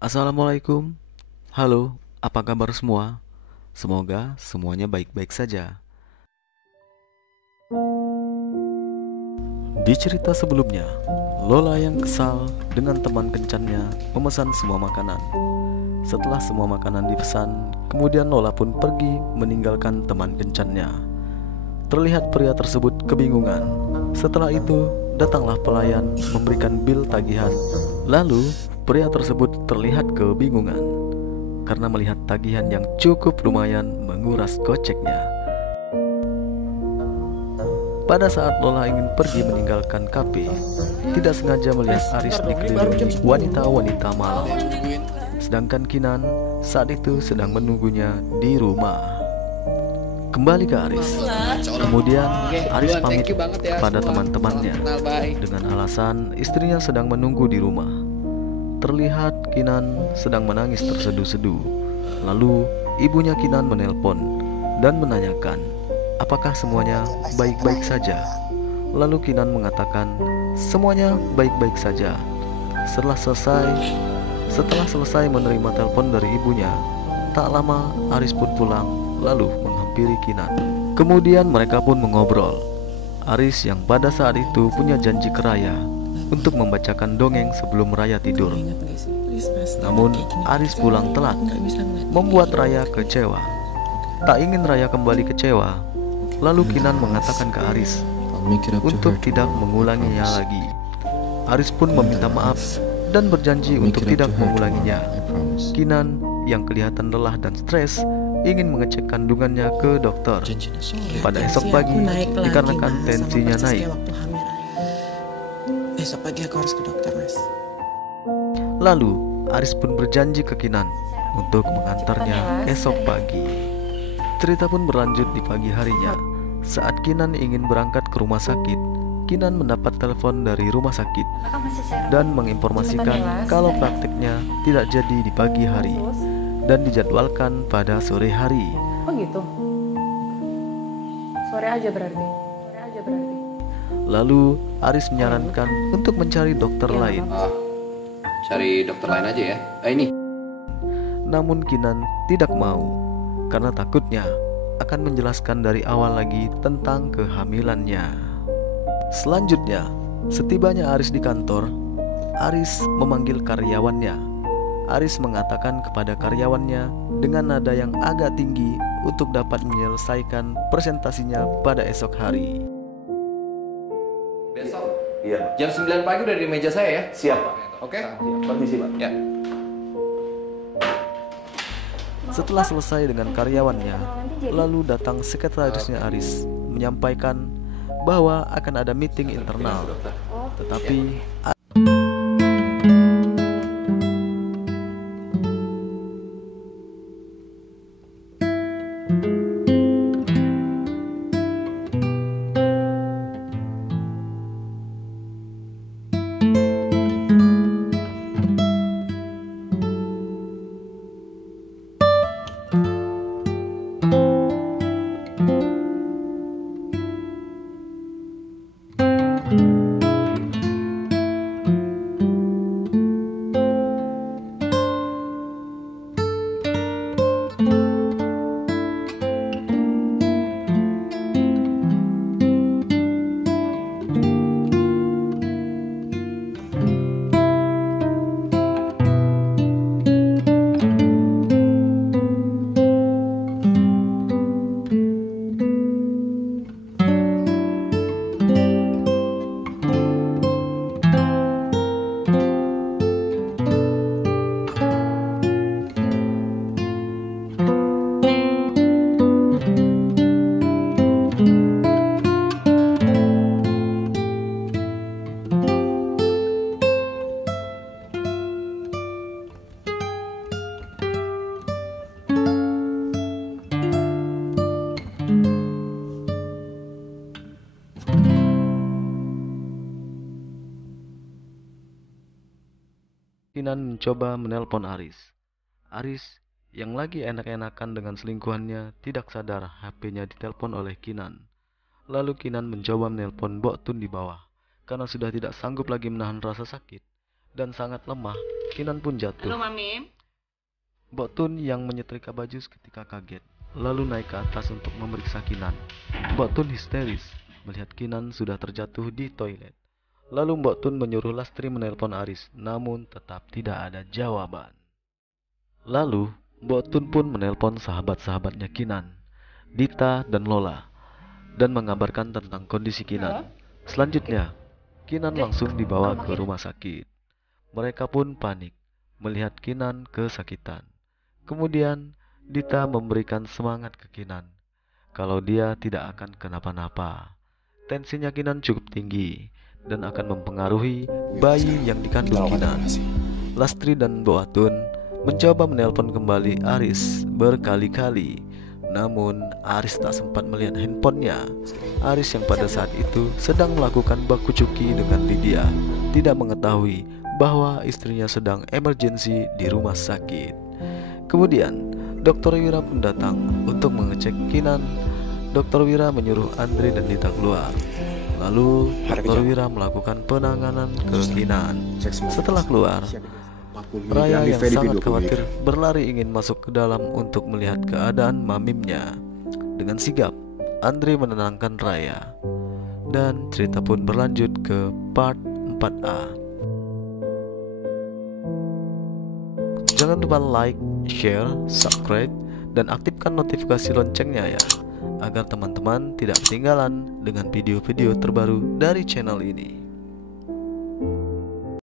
Assalamualaikum. Halo, apa kabar semua? Semoga semuanya baik-baik saja. Di cerita sebelumnya, Lola yang kesal dengan teman kencannya memesan semua makanan. Setelah semua makanan dipesan, kemudian Lola pun pergi meninggalkan teman kencannya. Terlihat pria tersebut kebingungan. Setelah itu, datanglah pelayan memberikan bil tagihan. Lalu, pria tersebut terlihat kebingungan karena melihat tagihan yang cukup lumayan menguras goceknya. Pada saat Lola ingin pergi meninggalkan kafe, tidak sengaja melihat Aris dikelilingi wanita-wanita malam. Sedangkan Kinan saat itu sedang menunggunya di rumah. Kembali ke Aris. Kemudian Aris pamit kepada teman-temannya dengan alasan istrinya sedang menunggu di rumah. Terlihat Kinan sedang menangis terseduh-seduh. Lalu ibunya Kinan menelpon dan menanyakan apakah semuanya baik-baik saja. Lalu Kinan mengatakan semuanya baik-baik saja. Setelah selesai menerima telepon dari ibunya, tak lama Aris pun pulang lalu menghampiri Kinan. Kemudian mereka pun mengobrol. Aris yang pada saat itu punya janji ke Raya untuk membacakan dongeng sebelum Raya tidur. Namun Aris pulang telat, membuat Raya kecewa. Tak ingin Raya kembali kecewa, lalu Kinan mengatakan ke Aris untuk tidak mengulanginya lagi. Aris pun meminta maaf dan berjanji untuk tidak mengulanginya. Kinan yang kelihatan lelah dan stres ingin mengecek kandungannya ke dokter pada esok pagi dikarenakan tensinya naik. Besok pagi aku harus ke dokter, Mas. Lalu Aris pun berjanji ke Kinan untuk mengantarnya esok pagi. Cerita pun berlanjut di pagi harinya. Saat Kinan ingin berangkat ke rumah sakit, Kinan mendapat telepon dari rumah sakit dan menginformasikan kalau prakteknya tidak jadi di pagi hari dan dijadwalkan pada sore hari. Oh gitu. Sore aja berarti. Lalu Aris menyarankan untuk mencari dokter lain. Cari dokter lain aja ya. Ini. Namun Kinan tidak mau karena takutnya akan menjelaskan dari awal lagi tentang kehamilannya. Selanjutnya, setibanya Aris di kantor, Aris memanggil karyawannya. Aris mengatakan kepada karyawannya dengan nada yang agak tinggi untuk dapat menyelesaikan presentasinya pada esok hari. Besok Iya, jam 9 pagi udah di meja saya ya. siap Pak. Oke? Permisi Pak. Ya. Setelah selesai dengan karyawannya, lalu datang sekretarisnya Aris menyampaikan bahwa akan ada meeting internal. Tetapi Kinan mencoba menelpon Aris. Aris yang lagi enak-enakan dengan selingkuhannya tidak sadar HP-nya ditelepon oleh Kinan. Lalu Kinan mencoba menelpon Bok Tun di bawah karena sudah tidak sanggup lagi menahan rasa sakit. dan sangat lemah, Kinan pun Halo, jatuh. Mami. Mbok Tun yang menyetrika baju seketika kaget, lalu naik ke atas untuk memeriksa Kinan. Mbok Tun histeris melihat Kinan sudah terjatuh di toilet. Lalu Mbok Tun menyuruh Lastri menelpon Aris, namun tetap tidak ada jawaban. Lalu Mbok Tun pun menelpon sahabat-sahabatnya Kinan, Dita dan Lola, dan mengabarkan tentang kondisi Kinan. Selanjutnya, Kinan langsung dibawa ke rumah sakit. Mereka pun panik melihat Kinan kesakitan. Kemudian Dita memberikan semangat ke Kinan kalau dia tidak akan kenapa-napa. Tensinya Kinan cukup tinggi dan akan mempengaruhi bayi yang dikandung Kinan. Lastri dan Boatun mencoba menelpon kembali Aris berkali-kali, namun Aris tak sempat melihat handphonenya. Aris yang pada saat itu sedang melakukan baku cuki dengan Lydia tidak mengetahui bahwa istrinya sedang emergensi di rumah sakit. Kemudian Dr. Wira pun datang untuk mengecek Kinan. Dr. Wira menyuruh Andre dan Dita keluar. Lalu Dr. Wira melakukan penanganan ke Kinan. Setelah keluar, Raya yang sangat khawatir berlari ingin masuk ke dalam untuk melihat keadaan mamimnya. Dengan sigap, Andre menenangkan Raya. Dan cerita pun berlanjut ke part 4A. Jangan lupa like, share, subscribe, dan aktifkan notifikasi loncengnya ya, agar teman-teman tidak ketinggalan dengan video-video terbaru dari channel ini.